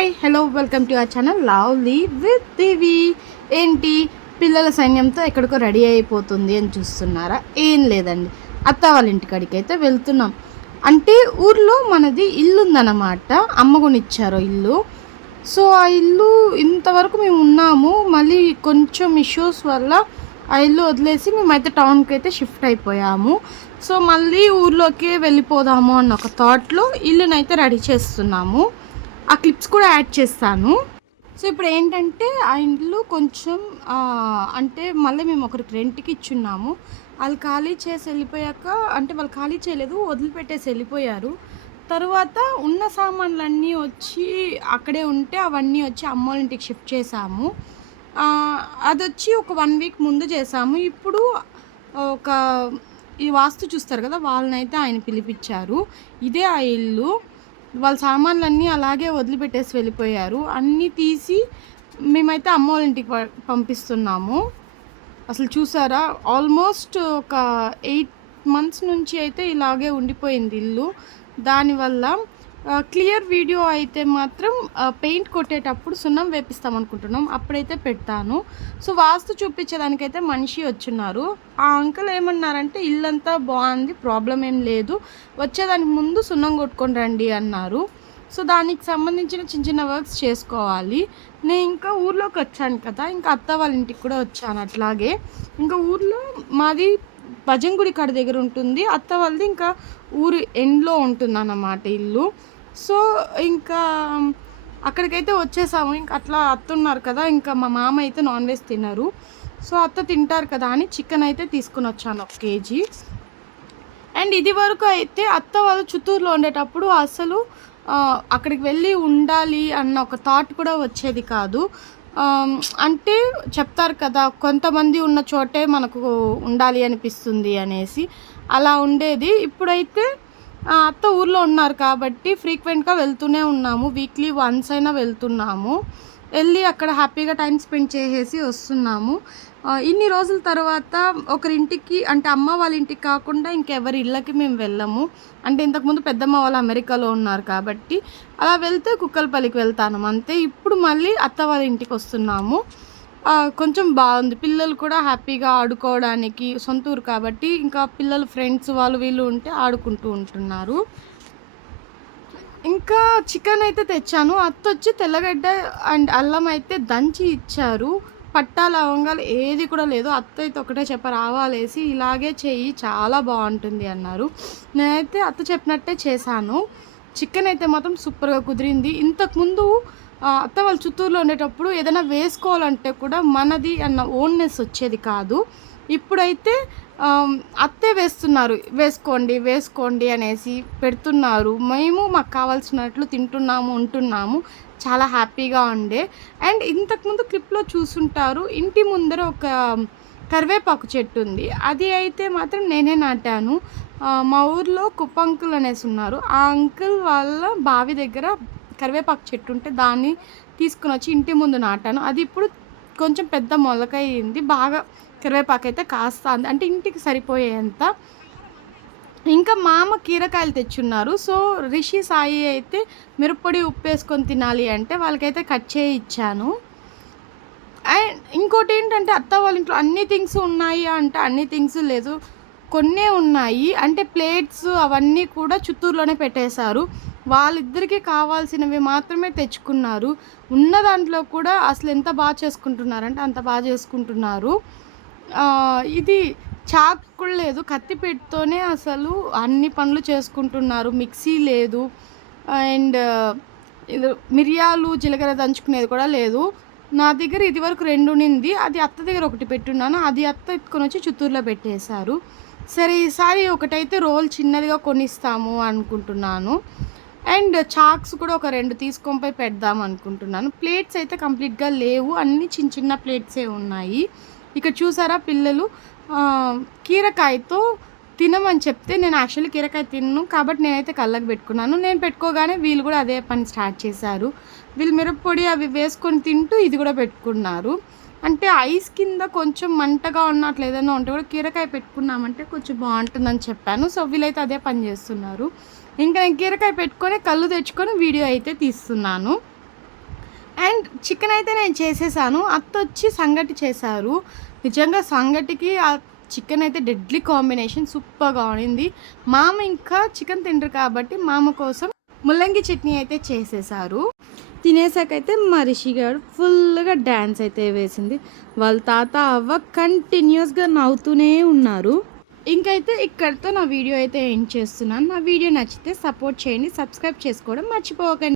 Hi hello welcome to our channel lovely with Divi. ఏంటి పిల్లల సైన్యంతో ఎక్కడికో రెడీ అయిపోతుంది అని చూస్తున్నారా? ఏం లేదండి, అత్త వాళ్ళ ఇంటికాడికి అయితే వెళ్తున్నాం. అంటే ఊర్లో మనది ఇల్లు ఉందన్నమాట, అమ్మ కొనిచ్చారు ఇల్లు. సో ఆ ఇల్లు ఇంతవరకు మేము ఉన్నాము, మళ్ళీ కొంచెం ఇష్యూస్ వల్ల ఆ ఇల్లు వదిలేసి మేమైతే టౌన్కి అయితే షిఫ్ట్ అయిపోయాము. సో మళ్ళీ ఊర్లోకి వెళ్ళిపోదాము అన్న ఒక థాట్లో ఇల్లునైతే రెడీ చేస్తున్నాము. ఆ క్లిప్స్ కూడా యాడ్ చేస్తాను. సో ఇప్పుడు ఏంటంటే ఆ ఇంట్లో కొంచెం అంటే మళ్ళీ మేము ఒకరికి రెంట్కి ఇచ్చున్నాము. వాళ్ళు ఖాళీ చేసి వెళ్ళిపోయాక, అంటే వాళ్ళు ఖాళీ చేయలేదు, వదిలిపెట్టేసి వెళ్ళిపోయారు. తర్వాత ఉన్న సామాన్లన్నీ వచ్చి అక్కడే ఉంటే అవన్నీ వచ్చి అమ్మోళ్ళ ఇంటికి షిఫ్ట్ చేసాము. అది వచ్చి ఒక 1 వీక్ ముందు చేసాము. ఇప్పుడు ఒక ఈ వాస్తు చూస్తారు కదా, వాళ్ళనైతే ఆయన పిలిపించారు. ఇదే ఆ ఇల్లు. వాళ్ళ సామాన్లన్నీ అలాగే వదిలిపెట్టేసి వెళ్ళిపోయారు. అన్నీ తీసి మేమైతే అమ్మ వాళ్ళ ఇంటికి పంపిస్తున్నాము. అసలు చూసారా, ఆల్మోస్ట్ ఒక 8 months నుంచి అయితే ఇలాగే ఉండిపోయింది ఇల్లు. దానివల్ల క్లియర్ వీడియో అయితే మాత్రం పెయింట్ కొట్టేటప్పుడు సున్నం వేపిస్తాం అనుకుంటున్నాం, అప్పుడైతే పెడతాను. సో వాస్తు చూపించేదానికైతే మనిషి వచ్చున్నారు. ఆ అంకుల్ ఏమన్నారంటే ఇల్లంతా బాగుంది, ప్రాబ్లం ఏం లేదు, వచ్చేదానికి ముందు సున్నం కొట్టుకొని రండి అన్నారు. సో దానికి సంబంధించిన చిన్న చిన్న వర్క్స్ చేసుకోవాలి. నేను ఇంకా ఊర్లోకి వచ్చాను కదా, ఇంకా అత్త వాళ్ళ ఇంటికి కూడా వచ్చాను. అట్లాగే ఇంకా ఊర్లో మాది భజంగుడి కాడ దగ్గర ఉంటుంది, అత్త వాళ్ళది ఇంకా ఊరు ఎండ్లో ఉంటుంది అన్నమాట ఇల్లు. సో ఇంకా అక్కడికైతే వచ్చేసాము. ఇంకా అట్లా అత్త ఉన్నారు కదా, ఇంకా మా మామ అయితే నాన్ వెజ్ తినరు, సో అత్త తింటారు కదా అని చికెన్ అయితే తీసుకుని వచ్చాను 1 kg. అండ్ ఇది వరకు అయితే అత్త వాళ్ళు చిత్తూరులో ఉండేటప్పుడు అసలు అక్కడికి వెళ్ళి ఉండాలి అన్న ఒక థాట్ కూడా వచ్చేది కాదు. అంటే చెప్తారు కదా, కొంతమంది ఉన్న చోటే మనకు ఉండాలి అనిపిస్తుంది అనేసి, అలా ఉండేది. ఇప్పుడైతే అత్త ఊర్లో ఉన్నారు కాబట్టి ఫ్రీక్వెంట్గా వెళ్తూనే ఉన్నాము, వీక్లీ వన్స్ అయినా వెళ్తున్నాము. వెళ్ళి అక్కడ హ్యాపీగా టైం స్పెండ్ చేసేసి వస్తున్నాము. ఇన్ని రోజుల తర్వాత ఒకరింటికి, అంటే అమ్మ వాళ్ళ ఇంటికి కాకుండా ఇంకెవరి ఇళ్ళకి మేము వెళ్ళము. అంటే ఇంతకుముందు పెద్దమ్మ వాళ్ళు అమెరికాలో ఉన్నారు కాబట్టి అలా వెళ్తే కుక్కలపల్లికి వెళ్తాను అంతే. ఇప్పుడు మళ్ళీ అత్త వాళ్ళ ఇంటికి వస్తున్నాము. కొంచెం బాగుంది, పిల్లలు కూడా హ్యాపీగా ఆడుకోవడానికి, సొంత ఊరు కాబట్టి ఇంకా పిల్లలు ఫ్రెండ్స్ వాళ్ళు వీళ్ళు ఉంటే ఆడుకుంటూ ఉంటున్నారు. ఇంకా చికెన్ అయితే తెచ్చాను. అత్త వచ్చి తెల్లగడ్డ అండ్ అల్లం అయితే దంచి ఇచ్చారు. పట్టా లవంగాలు ఏది కూడా లేదు. అత్త అయితే ఒకటే చెప్పారు, ఆవాలేసి ఇలాగే చెయ్యి చాలా బాగుంటుంది అన్నారు. నేనైతే అత్త చెప్పినట్టే చేశాను. చికెన్ అయితే మాత్రం సూపర్గా కుదిరింది. ఇంతకుముందు అత్త వాళ్ళు చిత్తూరులో ఉండేటప్పుడు ఏదైనా వేసుకోవాలంటే కూడా మనది అన్న ఓన్నెస్ వచ్చేది కాదు. ఇప్పుడైతే అత్తే వేస్తున్నారు, వేసుకోండి వేసుకోండి అనేసి పెడుతున్నారు. మేము మాకు కావాల్సినట్లు తింటున్నాము, ఉంటున్నాము, చాలా హ్యాపీగా ఉండే. అండ్ ఇంతకుముందు క్లిప్లో చూసుంటారు, ఇంటి ముందర ఒక కరివేపాకు చెట్టు ఉంది. అది అయితే మాత్రం నేనే నాటాను. మా ఊర్లో కుప్ప అంకుల్ అనేసి ఉన్నారు, ఆ అంకుల్ వాళ్ళ బావి దగ్గర కరివేపాకు చెట్టు ఉంటే దాన్ని తీసుకుని వచ్చి ఇంటి ముందు నాటాను. అది ఇప్పుడు కొంచెం పెద్ద మొలకయింది, బాగా కరివేపాకు అయితే కాస్తుంది, అంటే ఇంటికి సరిపోయేంత. ఇంకా మామ కీరకాయలు తెచ్చున్నారు. సో రిషి సాయి అయితే మిరప్పొడి ఉప్పు వేసుకొని తినాలి అంటే వాళ్ళకైతే కట్ చేయి ఇచ్చాను. అండ్ ఇంకోటి ఏంటంటే అత్త వాళ్ళ ఇంట్లో అన్ని థింగ్స్ ఉన్నాయి అంటే అన్ని థింగ్స్ లేదు, కొన్నే ఉన్నాయి. అంటే ప్లేట్స్ అవన్నీ కూడా చిత్తూరులోనే పెట్టేశారు. వాళ్ళిద్దరికీ కావాల్సినవి మాత్రమే తెచ్చుకున్నారు. ఉన్న దాంట్లో కూడా అసలు ఎంత బాగా చేసుకుంటున్నారంటే అంత బాగా చేసుకుంటున్నారు. ఇది చాకు కూడా లేదు, కత్తిపీటతోనే అసలు అన్ని పనులు చేసుకుంటున్నారు. మిక్సీ లేదు, అండ్ ఇది మిరియాలు జీలకర్ర దంచుకునేది కూడా లేదు. నా దగ్గర ఇది వరకు 2 ఉన్నింది, అది అత్త దగ్గర 1 పెట్టున్నాను, అది అత్త ఎత్తుకొని వచ్చి చిత్తూరులో పెట్టేశారు. సరే ఈసారి ఒకటైతే రోల్ చిన్నదిగా కొనిస్తాము అనుకుంటున్నాను. అండ్ చాక్స్ కూడా ఒక 2 తీసుకొని పోయి పెడదాం అనుకుంటున్నాను. ప్లేట్స్ అయితే కంప్లీట్గా లేవు, అన్నీ చిన్న చిన్న ప్లేట్సే ఉన్నాయి. ఇక్కడ చూసారా, పిల్లలు కీరకాయతో తినమని చెప్తే నేను యాక్చువల్లీ కీరకాయ తిన్ను కాబట్టి నేనైతే కళ్ళకు పెట్టుకున్నాను. నేను పెట్టుకోగానే వీళ్ళు కూడా అదే పని స్టార్ట్ చేశారు. వీళ్ళు మిరప్పొడి అవి వేసుకొని తింటూ ఇది కూడా పెట్టుకున్నారు. అంటే ఐస్ కింద కొంచెం మంటగా ఉన్నట్లు ఏదైనా ఉంటే కూడా కీరకాయ పెట్టుకున్నామంటే కొంచెం బాగుంటుందని చెప్పాను. సో వీళ్ళైతే అదే పని చేస్తున్నారు. ఇంకా నేను కీరకాయ పెట్టుకొని కళ్ళు తెచ్చుకొని వీడియో అయితే తీస్తున్నాను. అండ్ చికెన్ అయితే నేను చేసేసాను. అత్త వచ్చి సంగటి చేశారు. నిజంగా సంగటికి ఆ చికెన్ అయితే డెడ్లీ కాంబినేషన్, సూపర్గా ఉండింది. మామ ఇంకా చికెన్ తింటారు కాబట్టి మామ కోసం ముల్లంగి చట్నీ అయితే చేసేసారు. తినేసాకైతే మా రిషి గారు ఫుల్గా డ్యాన్స్ అయితే వేసింది. వాళ్ళ తాత అవ్వ కంటిన్యూస్గా నవ్వుతూనే ఉన్నారు. ఇంకైతే ఇక్కడితో నా వీడియో అయితే ఎండ్ చేస్తున్నాను. నా వీడియో నచ్చితే సపోర్ట్ చేయండి, సబ్స్క్రైబ్ చేసుకోవడం మర్చిపోకండి.